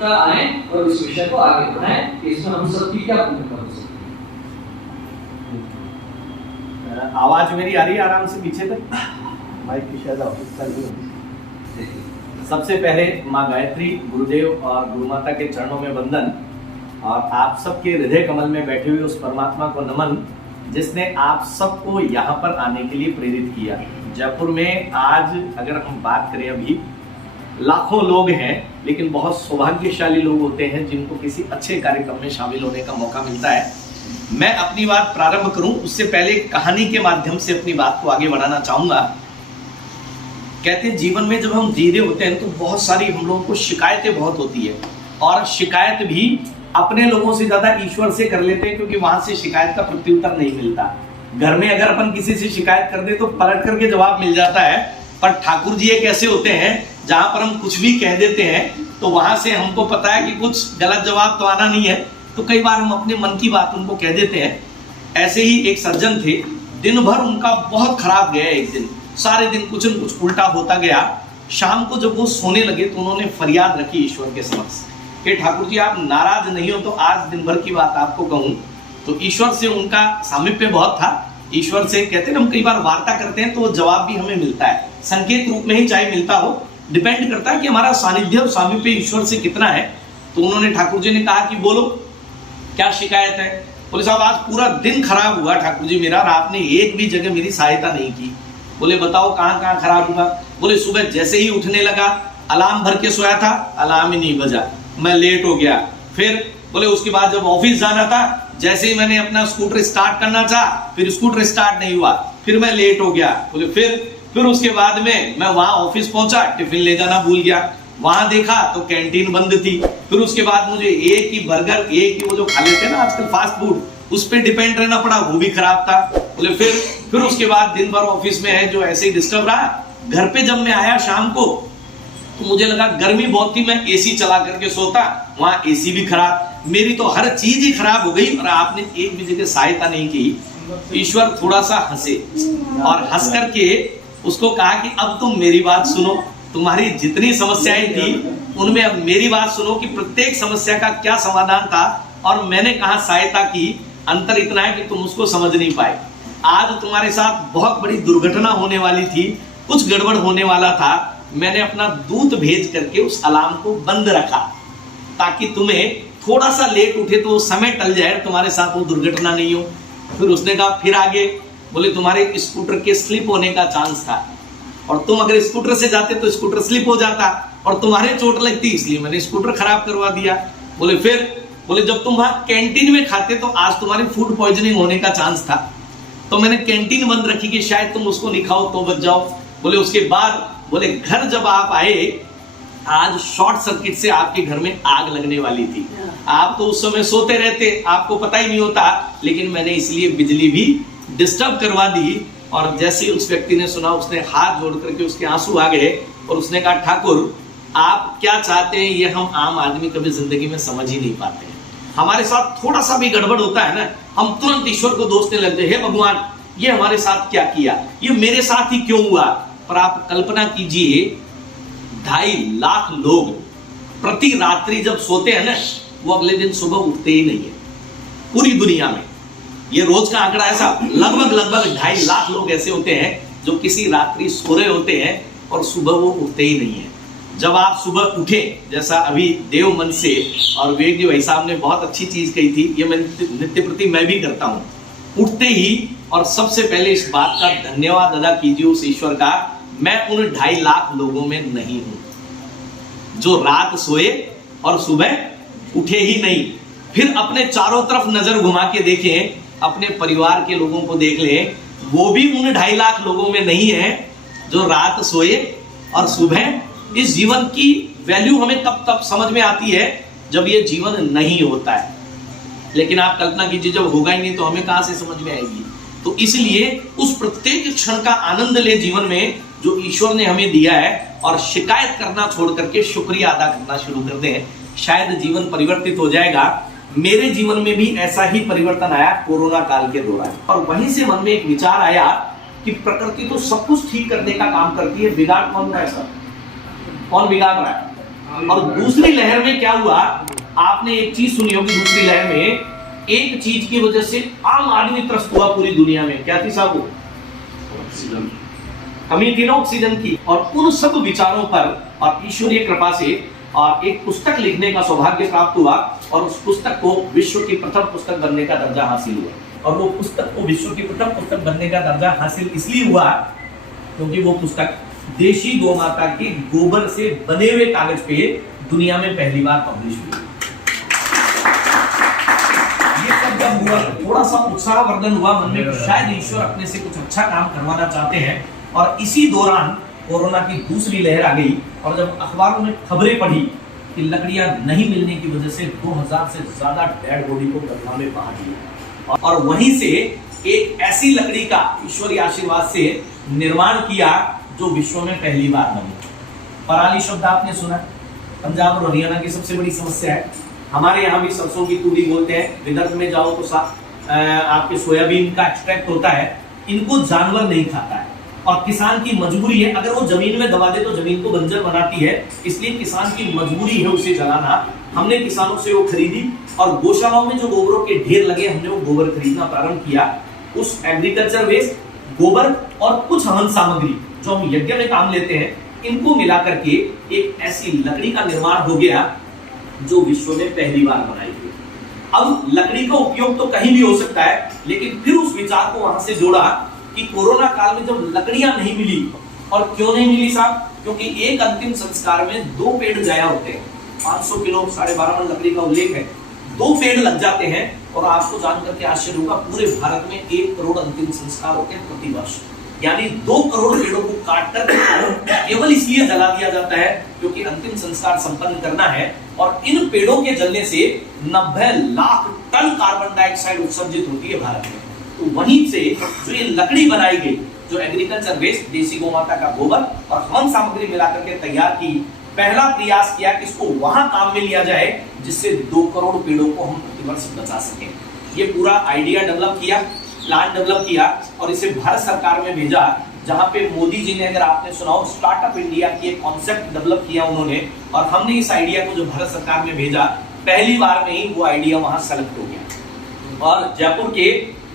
जागरूकता आए और इस विषय को आगे बढ़ाएं। इसमें हम सबकी क्या भूमिका हो सकती है? आवाज मेरी आ रही है आराम से पीछे तक? माइक की शायद आवश्यकता नहीं होती। सबसे पहले माँ गायत्री, गुरुदेव और गुरु माता के चरणों में वंदन, और आप सबके हृदय कमल में बैठे हुए उस परमात्मा को नमन जिसने आप सबको यहाँ पर आने के लिए प्रेरित किया। जयपुर में आज अगर हम बात करें, अभी लाखों लोग हैं, लेकिन बहुत सौभाग्यशाली लोग होते हैं जिनको किसी अच्छे कार्यक्रम में शामिल होने का मौका मिलता है। मैं अपनी बात प्रारंभ करूं उससे पहले कहानी के माध्यम से अपनी बात को आगे बढ़ाना चाहूंगा। कहते हैं जीवन में जब हम जी रहे होते हैं तो बहुत सारी हम लोगों को शिकायतें बहुत होती है, और शिकायत भी अपने लोगों से ज्यादा ईश्वर से कर लेते हैं, क्योंकि वहां से शिकायत का प्रत्युत्तर नहीं मिलता। घर में अगर अपन किसी से शिकायत कर दे तो पलट करके जवाब मिल जाता है, पर ठाकुर जी एक ऐसे होते हैं जहां पर हम कुछ भी कह देते हैं तो वहां से हमको पता है कि कुछ गलत जवाब तो आना नहीं है, तो कई बार हम अपने मन की बात उनको कह देते हैं। ऐसे ही एक सज्जन थे, दिन भर उनका बहुत खराब गया। एक दिन सारे दिन कुछ न कुछ उल्टा होता गया। शाम को जब वो सोने लगे तो उन्होंने फरियाद रखी ईश्वर के समक्ष कि ठाकुर जी आप नाराज नहीं हो तो आज दिन भर की बात आपको कहूं। तो ईश्वर से उनका सामिप्य बहुत था। ईश्वर से कहते हैं हम कई बार वार्ता करते हैं तो जवाब भी हमें मिलता है, संकेत रूप में ही चाहे मिलता हो, डिपेंड करता है कि हमारा सानिध्य और सामिप्य ईश्वर से कितना है। तो उन्होंने ठाकुर जी ने कहा कि बोलो क्या शिकायत है। बोले साहब आज पूरा दिन खराब हुआ ठाकुर जी मेरा, और आपने एक भी जगह मेरी सहायता नहीं की। बोले बताओ कहाँ कहाँ खराब हुआ। बोले सुबह जैसे ही उठने लगा, अलार्म भर के सोया था, अलार्म ही नहीं बजा, मैं लेट हो गया। फिर बोले उसके बाद जब ऑफिस जाना था, जैसे ही मैंने अपना स्कूटर स्टार्ट करना चाहा, फिर स्कूटर स्टार्ट नहीं हुआ, फिर मैं लेट हो गया। बोले फिर उसके बाद में मैं वहां ऑफिस पहुंचा, टिफिन ले जाना भूल गया, वहां देखा तो कैंटीन बंद थी। फिर उसके बाद मुझे एक ही बर्गर, एक ही वो जो खा लेते हैं ना आजकल फास्ट फूड, उस पर डिपेंड रहना पड़ा, वो भी खराब था। बोले फिर उसके बाद दिन भर ऑफिस में है जो ऐसे ही डिस्टर्ब रहा। घर पे जब मैं आया शाम को तो मुझे लगा गर्मी बहुत थी, मैं एसी चला करके सोता, वहां एसी भी खराब, मेरी तो हर चीज ही खराब हो गई, और आपने एक भी जगह सहायता नहीं की। ईश्वर थोड़ा सा हंसे और हंस करके उसको कहा कि अब तुम मेरी बात सुनो, तुम्हारी जितनी समस्याएं थी उनमें अब मेरी बात सुनो कि प्रत्येक समस्या का क्या समाधान था और मैंने कहा सहायता की। अंतर इतना है कि तुम उसको समझ नहीं पाए। आज तुम्हारे साथ बहुत बड़ी दुर्घटना होने वाली थी, कुछ गड़बड़ होने वाला था, मैंने अपना दूत भेज करके उस अलार्म को बंद रखा ताकि तुम्हें थोड़ा सा लेट उठे तो समय टल जाए, तुम्हारे साथ वो दुर्घटना नहीं हो। फिर उसने कहा फिर आगे, बोले तुम्हारे स्कूटर के स्लिप होने का चांस था, और तुम अगर स्कूटर से जाते तो स्कूटर स्लिप हो जाता और तुम्हारे चोट लगती, इसलिए मैंने स्कूटर खराब करवा दिया। बोले बोले जब तुम वहां कैंटीन में खाते तो आज तुम्हारी फूड पॉइजनिंग होने का चांस था, तो मैंने कैंटीन बंद रखी कि शायद तुम उसको नहीं खाओ तो बच जाओ। बोले उसके बाद बोले घर जब आप आए, आज शॉर्ट सर्किट से आपके घर में आग लगने वाली थी, आप तो उस समय सोते रहते, आपको पता ही नहीं होता, लेकिन मैंने इसलिए बिजली भी डिस्टर्ब करवा दी। और जैसे ही उस व्यक्ति ने सुना, उसने हाथ जोड़ करके उसके आंसू आ गए और उसने कहा ठाकुर आप क्या चाहते हैं ये हम आम आदमी कभी जिंदगी में समझ ही नहीं पाते हैं। हमारे साथ थोड़ा सा भी गड़बड़ होता है ना, हम तुरंत ईश्वर को दोषने लगते हैं, हे भगवान ये हमारे साथ क्या किया, ये मेरे साथ ही क्यों हुआ। पर आप कल्पना कीजिए 2.5 लाख लोग प्रति रात्रि जब सोते हैं ना, वो अगले दिन सुबह उठते ही नहीं है पूरी दुनिया में। ये रोज का आंकड़ा ऐसा, लगभग 2.5 लाख लोग ऐसे होते हैं जो किसी रात्रि सो रहे होते हैं और सुबह वो उठते ही नहीं है। जब आप सुबह उठे, जैसा अभी देव मन से और विवेक जी भाई साहब ने बहुत अच्छी चीज कही थी, ये मैं नित्य प्रति मैं भी करता हूँ, उठते ही और सबसे पहले इस बात का धन्यवाद अदा कीजिए उस ईश्वर का, मैं उन 2.5 लाख लोगों में नहीं हूं जो रात सोए और सुबह उठे ही नहीं। फिर अपने चारों तरफ नजर घुमा के देखें, अपने परिवार के लोगों को देख लें, वो भी उन 2.5 लाख लोगों में नहीं है जो रात सोए और सुबह। इस जीवन की वैल्यू हमें कब तब समझ में आती है जब ये जीवन नहीं होता है, लेकिन आप कल्पना कीजिए जब होगा ही नहीं तो हमें कहां से समझ में आएगी। तो इसलिए उस प्रत्येक क्षण का आनंद ले जीवन में जो ईश्वर ने हमें दिया है, और शिकायत करना छोड़ करके शुक्रिया अदा करना शुरू कर दें, शायद जीवन परिवर्तित हो जाएगा। मेरे जीवन में भी ऐसा ही परिवर्तन आया कोरोना काल के दौरान, और वहीं से मन में एक विचार आया कि प्रकृति तो सब कुछ ठीक करने का काम करती है, बिगाड़ कौन रहा है? सर कौन बिगाड़ रहा है? और दूसरी लहर में क्या हुआ, आपने एक चीज सुनी होगी, दूसरी लहर में एक चीज की वजह से आम आदमी त्रस्त हुआ पूरी दुनिया में। क्या थी साहब? ऑक्सीजन। कमी थी ना ऑक्सीजन की। और उन सब विचारों पर और ईश्वरीय कृपा से और एक पुस्तक लिखने का सौभाग्य प्राप्त हुआ और उस पुस्तक को विश्व की प्रथम पुस्तक बनने का दर्जा हासिल हुआ। और वो पुस्तक को विश्व की प्रथम पुस्तक बनने का दर्जा हासिल इसलिए हुआ क्योंकि वो पुस्तक देशी गौ माता के गोबर से बने हुए कागज पे दुनिया में पहली बार पब्लिश हुई। ये सब जब हुआ थोड़ा सा उत्साहवर्धन हुआ मन में, शायद ईश्वर अपने से कुछ अच्छा काम करवाना चाहते हैं। और इसी दौरान कोरोना की दूसरी लहर आ गई और जब अखबारों में खबरें पढ़ी कि लकड़ियां नहीं मिलने की वजह से 2000 से ज्यादा डेड बॉडी को गड्ढा में बहा दिया और वहीं से एक ऐसी लकड़ी का ईश्वरीय आशीर्वाद से निर्माण किया जो विश्व में पहली बार बनी। पराली शब्द आपने सुना, पंजाब और हरियाणा की सबसे बड़ी समस्या है। हमारे यहाँ भी सरसों की तूड़ी बोलते हैं, विदर्भ में जाओ तो आपके सोयाबीन का एक्सट्रैक्ट होता है। इनको जानवर नहीं खाता है और किसान की मजबूरी है, अगर वो जमीन में दबा दे तो जमीन को बंजर बनाती है, इसलिए किसान की मजबूरी है उसे जलाना। हमने किसानों से वो खरीदी और गौशालाओं में जो गोबरों के ढेर लगे हमने वो गोबर खरीदना प्रारंभ किया। उस एग्रीकल्चर वेस्ट, गोबर और कुछ हवन सामग्री जो हम यज्ञ में काम लेते हैं, इनको मिला करके एक ऐसी लकड़ी का निर्माण हो गया जो विश्व में पहली बार बनाई गई। अब लकड़ी का उपयोग तो कहीं भी हो सकता है, लेकिन फिर उस विचार को वहां से जोड़ा कि कोरोना काल में जब लकड़ियां नहीं मिली, और क्यों नहीं मिली साहब? क्योंकि एक अंतिम संस्कार में 2 पेड़ जाया होते हैं। 500 किलो 12.5 मन लकड़ी का उल्लेख है, 2 पेड़ लग जाते हैं। और आपको जानकर के आश्चर्य होगा, पूरे भारत में 1 करोड़ अंतिम संस्कार होते हैं प्रति वर्ष। यानी 2 करोड़ पेड़ों को काट कर केवल इसलिए जला दिया जाता है क्योंकि अंतिम संस्कार संपन्न करना है। और इन पेड़ों के जलने से 90 लाख टन कार्बन डाइऑक्साइड उत्सर्जित होती है भारत में। तो वहीं से जो ये लकड़ी बनाई गई, जो एग्रीकल्चर वेस्ट, देसी गौ माता का गोबर और हवन सामग्री मिलाकर के तैयार की, पहला प्रयास किया कि इसको वहां काम में लिया जाए जिससे 2 करोड़ पेड़ों को हम प्रतिवर्ष बचा सकें। ये पूरा आइडिया डेवलप किया, प्लान डेवलप किया और इसे भारत सरकार में भेजा, जहां पे मोदी जी ने, अगर आपने सुना हो, स्टार्टअप इंडिया की एक कॉन्सेप्ट डेवलप किया उन्होंने। और हमने इस आइडिया को जो भारत सरकार में भेजा, पहली बार में ही वो आइडिया वहां सेलेक्ट हो गया। और जयपुर के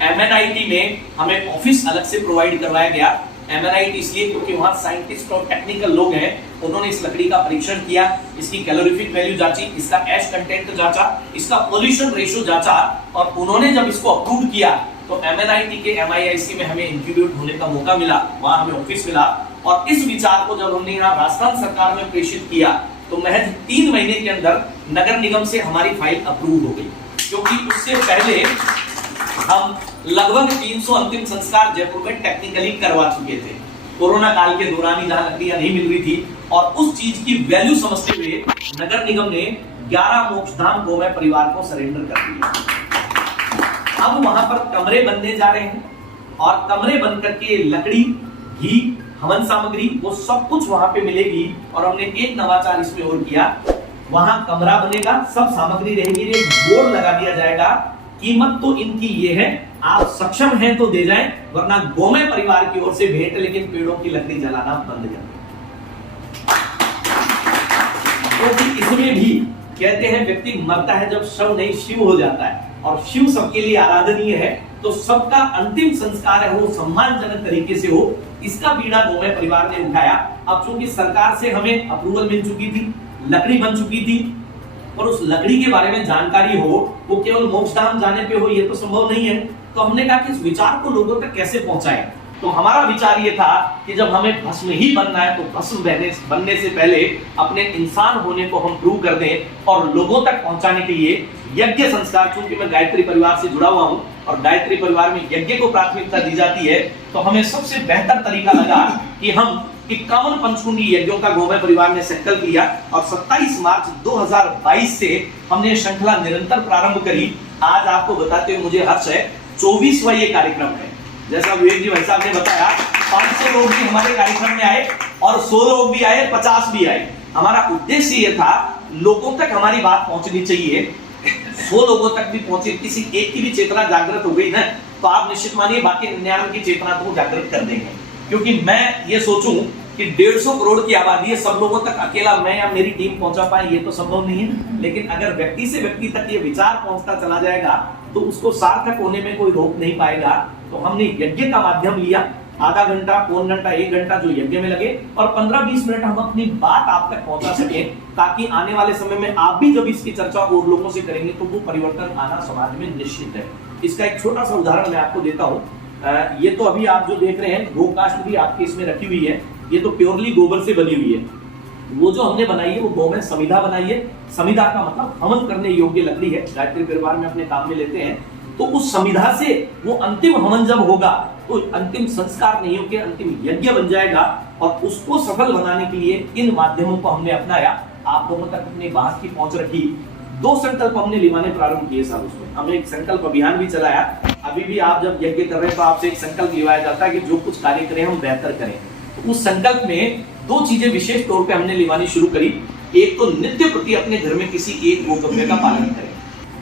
MNIT में हमें ऑफिस अलग से प्रोवाइड करवाया गया। MNIT इसलिए क्योंकि वहां साइंटिस्ट और टेक्निकल लोग हैं। उन्होंने इस लकड़ी का परीक्षण किया, इसकी कैलोरीफिक वैल्यू जांची, इसका एश कंटेंट जांचा, इसका पोल्यूशन रेशियो जांचा और उन्होंने जब इसको अप्रूव किया तो MNIT के MIIC में हमें इंक्यूबेट होने का मौका मिला, वहां हमें ऑफिस मिला। और इस विचार को जब हमने यहाँ राजस्थान सरकार में प्रेषित किया तो महज 3 महीने के अंदर नगर निगम से हमारी फाइल अप्रूव हो गई, क्योंकि उससे पहले हम लगभग 300 अंतिम संस्कार जयपुर में टेक्निकली करवा चुके थे। कोरोना काल के दौरान ही जहां लकड़ियां नहीं मिल रही थी और उस चीज की वैल्यू समझते हुए नगर निगम ने 11 मोक्षधाम गोमय परिवार को सरेंडर कर दिया। अब वहां पर कमरे बनने जा रहे हैं और कमरे बन करके लकड़ी, घी, हवन सामग्री वो सब कुछ वहां पे मिलेगी। और हमने एक नवाचार इसमें और किया, वहां कमरा बनेगा, सब सामग्री रहेगी, एक बोर्ड लगा दिया जाएगा, कीमत तो इनकी ये है, आप सक्षम हैं तो दे जाएं, वरना गोमय परिवार की ओर से भेंट, लेकिन पेड़ों की लकड़ी जलाना बंद कर दें। तो इसमें भी कहते हैं व्यक्ति मरता है जब शव नहीं शिव हो जाता है, और शिव सबके लिए आराधनीय है, तो सबका अंतिम संस्कार है वो सम्मानजनक तरीके से हो, इसका बीड़ा गोमय परिवार ने उठाया। अब चूंकि सरकार से हमें अप्रूवल मिल चुकी थी, लकड़ी बन चुकी थी और उस लकड़ी के बारे में जानकारी हो, वो केवल मोक्षधाम जाने पे हो ये तो संभव नहीं है। तो हमने कहा कि इस विचार को लोगों तक कैसे पहुंचाएं। तो हमारा विचार ये था कि जब हमें भस्म ही बनना है तो भस्म बनने से पहले अपने इंसान होने को हम प्रूव कर दें और लोगों तक पहुंचाने के लिए यज्ञ संस्कार, क्योंकि मैं गायत्री परिवार से जुड़ा हुआ हूं और गायत्री परिवार में यज्ञ को प्राथमिकता दी जाती है, तो हमें सबसे बेहतर तरीका लगा कि हम 51 पंचकुंडी यज्ञों का गोमय परिवार ने संकल्प लिया और 27 मार्च 2022 से हमने श्रृंखला निरंतर प्रारंभ करी। आज आपको बताते हुए मुझे हर्ष है, 24वां ये कार्यक्रम है। जैसा विवेक जी भाई साहब ने बताया, 500 लोग भी हमारे कार्यक्रम में आए और 100 लोग भी आए, 50 भी आए। हमारा उद्देश्य ये था लोगों तक हमारी बात पहुंचनी चाहिए, 100 लोगों तक भी पहुंचे, किसी एक की भी चेतना जागृत हो गई ना तो आप निश्चित मानिए बाकी 99 की चेतना को जागृत कर देंगे। क्योंकि मैं ये सोचूं कि 150 करोड़ की आबादी है, सब लोगों तक अकेला मैं या मेरी टीम पहुंचा पाए ये तो संभव नहीं है। लेकिन अगर व्यक्ति से व्यक्ति तक ये विचार पहुंचता चला जाएगा तो उसको सार्थक होने में कोई रोक नहीं पाएगा। तो हमने यज्ञ का माध्यम लिया, आधा घंटा, पौन घंटा, 1 घंटा जो यज्ञ में लगे, और 15-20 मिनट हम अपनी बात आप तक पहुंचा सके, ताकि आने वाले समय में आप भी जब इसकी चर्चा और लोगों से करेंगे तो वो परिवर्तन आना समाज में निश्चित है। इसका एक छोटा सा उदाहरण मैं आपको देता हूँ। ये तो अभी आप जो देख रहे हैं गोकाष्ठ भी आपके इसमें रखी हुई है, ये तो प्योरली गोबर से बनी हुई है। वो जो हमने बनाई है वो गौमय समिधा बनाई है। समिधा का मतलब हवन करने योग्य लकड़ी है, गायत्री परिवार में अपने काम में लेते हैं। तो उस समिधा से वो अंतिम हवन जब होगा तो अंतिम संस्कार नहीं होकर अंतिम यज्ञ बन जाएगा, और उसको सफल बनाने के लिए इन माध्यमों को हमने अपनाया, आप लोगों तक अपनी बात की पहुंच रखी। 2 संकल्प हमने लिवाने प्रारंभ किए साल उसमें, हमने एक संकल्प अभियान भी चलाया। अभी भी आप जब यज्ञ कर रहे हैं तो आपसे एक संकल्प लिवाया जाता है कि जो कुछ कार्य करें हम बेहतर करें। तो उस संकल्प में 2 चीजें विशेष तौर पे हमने लिवानी शुरू करी। एक तो नित्य प्रति अपने घर में किसी एक गोगव्य का पालन करें,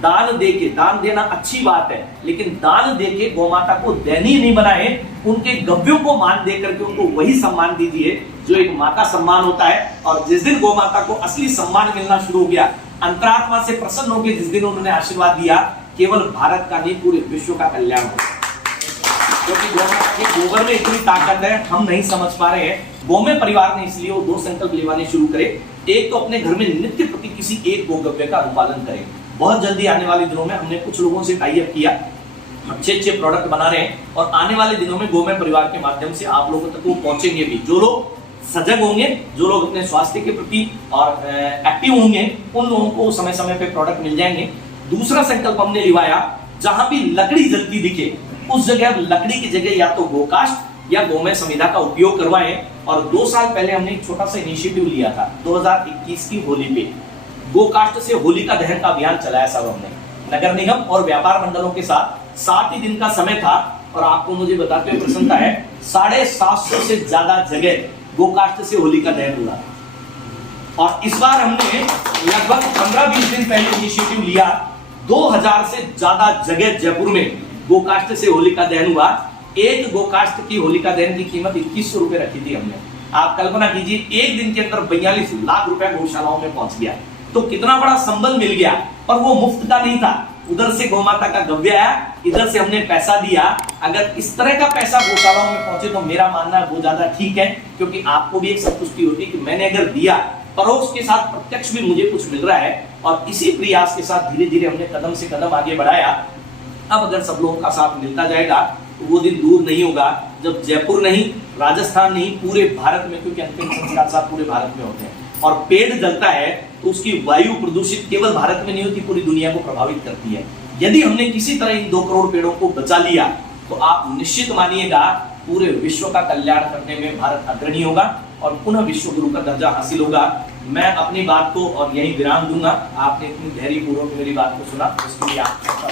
दान देके, दान देना अच्छी बात है, लेकिन दान देके गौमाता को दयनीय नहीं बनाए, उनके गव्यों को मान दे करके उनको वही सम्मान दीजिए जो एक माँ का सम्मान होता है। और जिस दिन गौमाता को असली सम्मान मिलना शुरू हो गया, अंतरात्मा से प्रसन्न हो गए, जिस दिन उन्होंने आशीर्वाद दिया, केवल भारत का नहीं पूरे विश्व का कल्याण हो। क्योंकि गौमाता के गोबर में इतनी ताकत है, हम नहीं समझ पा रहे हैं। गौमय परिवार ने इसलिए वो 2 संकल्प लेवाने शुरू करे। एक तो अपने घर में नित्य प्रति किसी एक गोगव्य का अनुपालन करें। बहुत जल्दी आने वाले दिनों में हमने कुछ लोगों से टाई अप किया, अच्छे प्रोडक्ट बना रहे हैं, और आने वाले दिनों में गौमय परिवार के माध्यम से आप लोगों तक वो पहुंचेंगे भी। जो लोग सजग होंगे, जो लोग अपने स्वास्थ्य के प्रति और एक्टिव होंगे, उन लोगों को समय समय पे प्रोडक्ट मिल जाएंगे। दूसरा संकल्प हमने लिवाया, जहां भी लकड़ी जलती दिखे उस जगह लकड़ी की जगह या तो गोकाष्ठ या गौमय समिधा का उपयोग करवाएं। और 2 साल पहले हमने एक छोटा सा इनिशिएटिव लिया था, 2021 की होली पे गोकाष्ठ से होलिका दहन का अभियान चलाया सब हमने नगर निगम और व्यापार मंडलों के साथ। 7 ही दिन का समय था, और आपको मुझे बताते हुए प्रसन्नता है, 750 से ज्यादा जगह गोकाष्ठ से होलिका दहन हुआ। और इस बार हमने लगभग 15-20 दिन पहले इनिशिएटिव लिया, 2000 से ज्यादा जगह जयपुर में गोकाष्ठ से होलिका दहन हुआ। एक गोकाष्ठ की होलिका दहन की कीमत 2100 रुपए रखी थी हमने। आप कल्पना कीजिए, एक दिन के अंदर 42 लाख रुपया गौशालाओं में पहुंच गया। तो कितना बड़ा संबल मिल गया, और वो मुफ्त का नहीं था। उधर से गौमाता का गव्य आया, इधर से हमने पैसा दिया। अगर इस तरह का पैसा गौशालाओं में पहुंचे तो मेरा मानना है वो ज्यादा ठीक है, क्योंकि आपको भी एक संतुष्टि होती है कि मैंने अगर दिया, परोक्ष के साथ प्रत्यक्ष भी मुझे कुछ मिल रहा है। और इसी प्रयास के साथ धीरे धीरे हमने कदम से कदम आगे बढ़ाया। अब अगर सब लोगों का साथ मिलता जाएगा तो वो दिन दूर नहीं होगा जब जयपुर नहीं, राजस्थान नहीं, पूरे भारत में, क्योंकि अंतिम संस्कार साथ पूरे भारत में होते हैं, और पेड़ जलता है तो उसकी वायु प्रदूषित केवल भारत में नहीं होती, पूरी दुनिया को प्रभावित करती है। यदि हमने किसी तरह इन 2 करोड़ पेड़ों को बचा लिया तो आप निश्चित मानिएगा पूरे विश्व का कल्याण करने में भारत अग्रणी होगा और पुनः विश्व गुरु का दर्जा हासिल होगा। मैं अपनी बात को और यही विराम दूंगा। आपने इतनी धैर्यपूर्वक मेरी बात को सुना, उसके लिए आपका